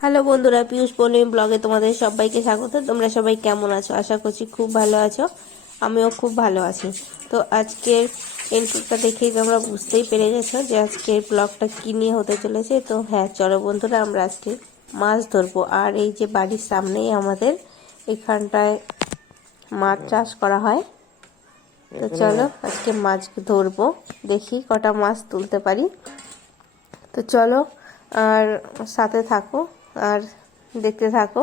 Hello বন্ধুরা পিয়ুষ পৌর্ণিম ব্লগে তোমাদের সবাইকে স্বাগত। তোমরা সবাই কেমন আছো? আশা করছি খুব ভালো আছো। আমিও খুব ভালো আছি। তো আজকের ইনপুটটা দেখেই তোমরা বুঝতেই পেরে গেছো যে আজকের ব্লগটা কী নিয়ে হতে চলেছে। তো হ্যাঁ চলো বন্ধুরা আমরা আজকে মাছ ধরবো। আর এই যে বাড়ির সামনেই আমাদের এখানটায় মাছ চাষ করা হয়। তো চলো আজকে মাছ ধরবো দেখি কটা মাছ তুলতে পারি। তো চলো আর সাথে থাকো আর দেখতে থাকো।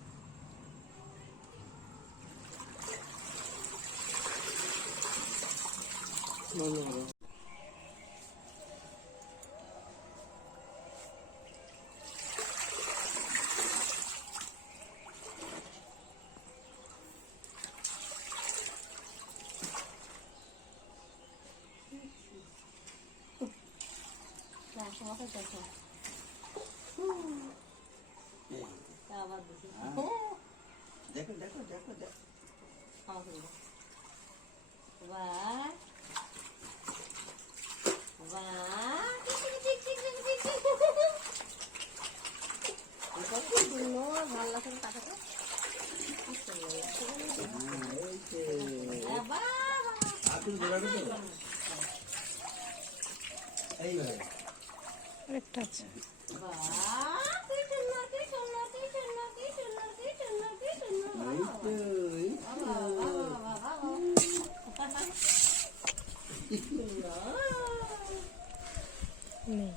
দেখো দেখো দেখো দেখো আতুল গোলাটা তো এইভাবে একটা আছে এই তো এই নেই।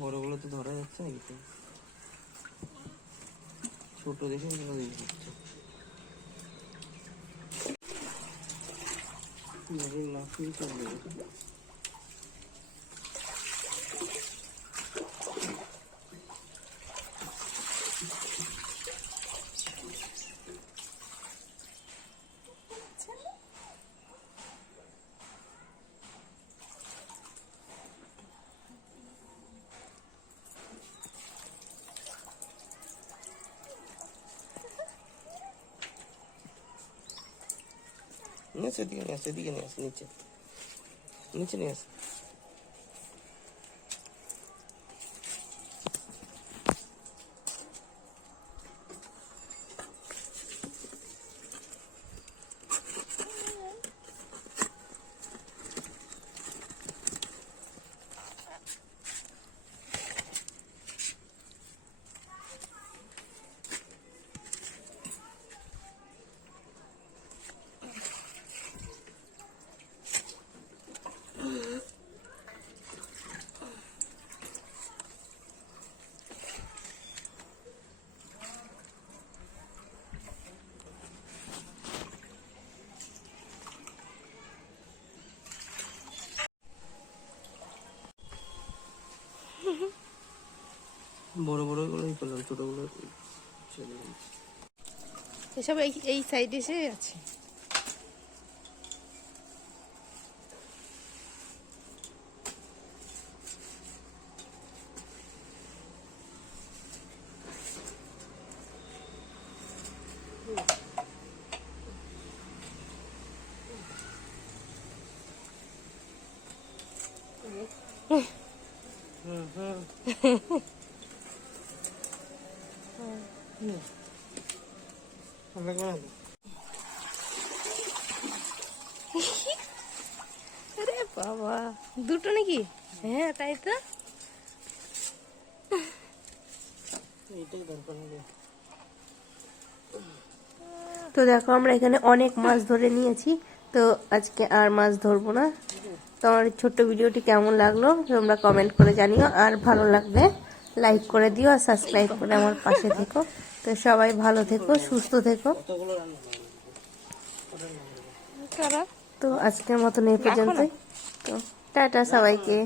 বড়গুলো তো ধরা যাচ্ছে নাকি? তো ছোট দেখে যাচ্ছে লাফিয়ে চলে নিয়ে আসে এদিকে নিয়ে আসে এদিকে নিয়ে আসে নিচে নিচে নিয়ে আসে বড় বড়গুলোই করলাম ছোটোগুলো চলে গেল এসব এই এই সাইডে এসে আছে। হুম হুম। আরে বাবা, দুটো নাকি? হ্যাঁ তাই তো। তো দেখো, আমরা এখানে অনেক মাছ ধরে নিয়েছি। তো আজকে আর মাছ ধরবো না। তো আমার ছোট্ট ভিডিওটি কেমন লাগল, তোমরা কমেন্ট করে জানিও। আর ভালো লাগবে লাইক করে দিও আর সাবস্ক্রাইব করে আমার পাশে থেকো। তো সবাই ভালো থেকো সুস্থ থেকো। তো আজকের মতন এই পর্যন্তই। তো টাটা সবাইকে।